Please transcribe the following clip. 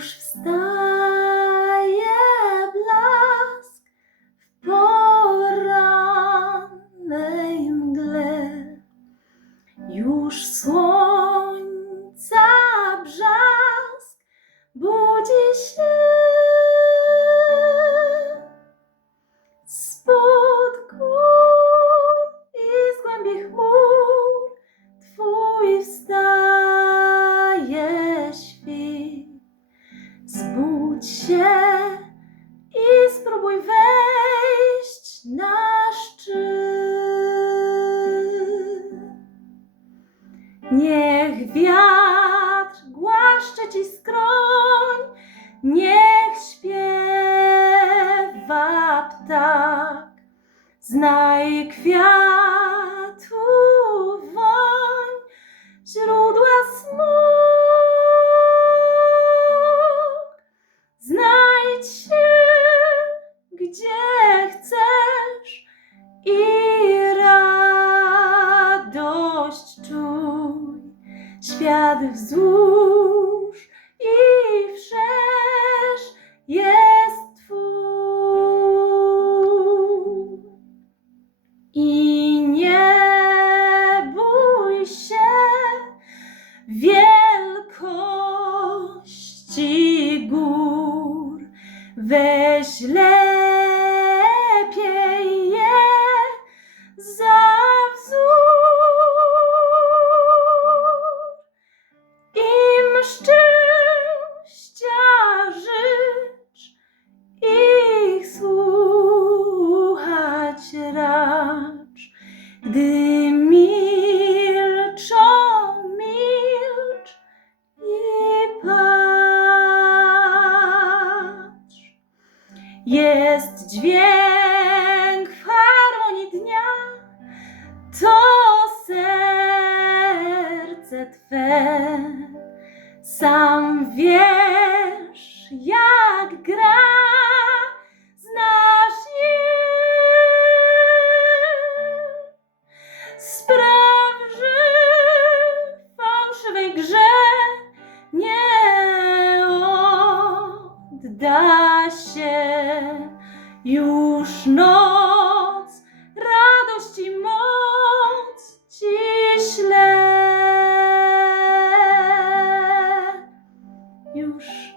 Już wstaje blask w porannej mgle. Już słońca brzask budzi się spróbuj wejść na szczyt. Niech wiatr głaszcze ci skroń, niech śpiewa ptak. Znaj kwiatu woń, źródła smok. I radość czuj. Świat wzdłuż i wszerz jest Twój. I nie bój się wielkości gór, weź lepiej Gdy milczą, milcz i patrz. Jest dźwięk w dnia, to serce Twe. Sam wiesz, jak gra, Spraw, że fałszywej grze nie odda się już noc, radość i moc ci śle. Już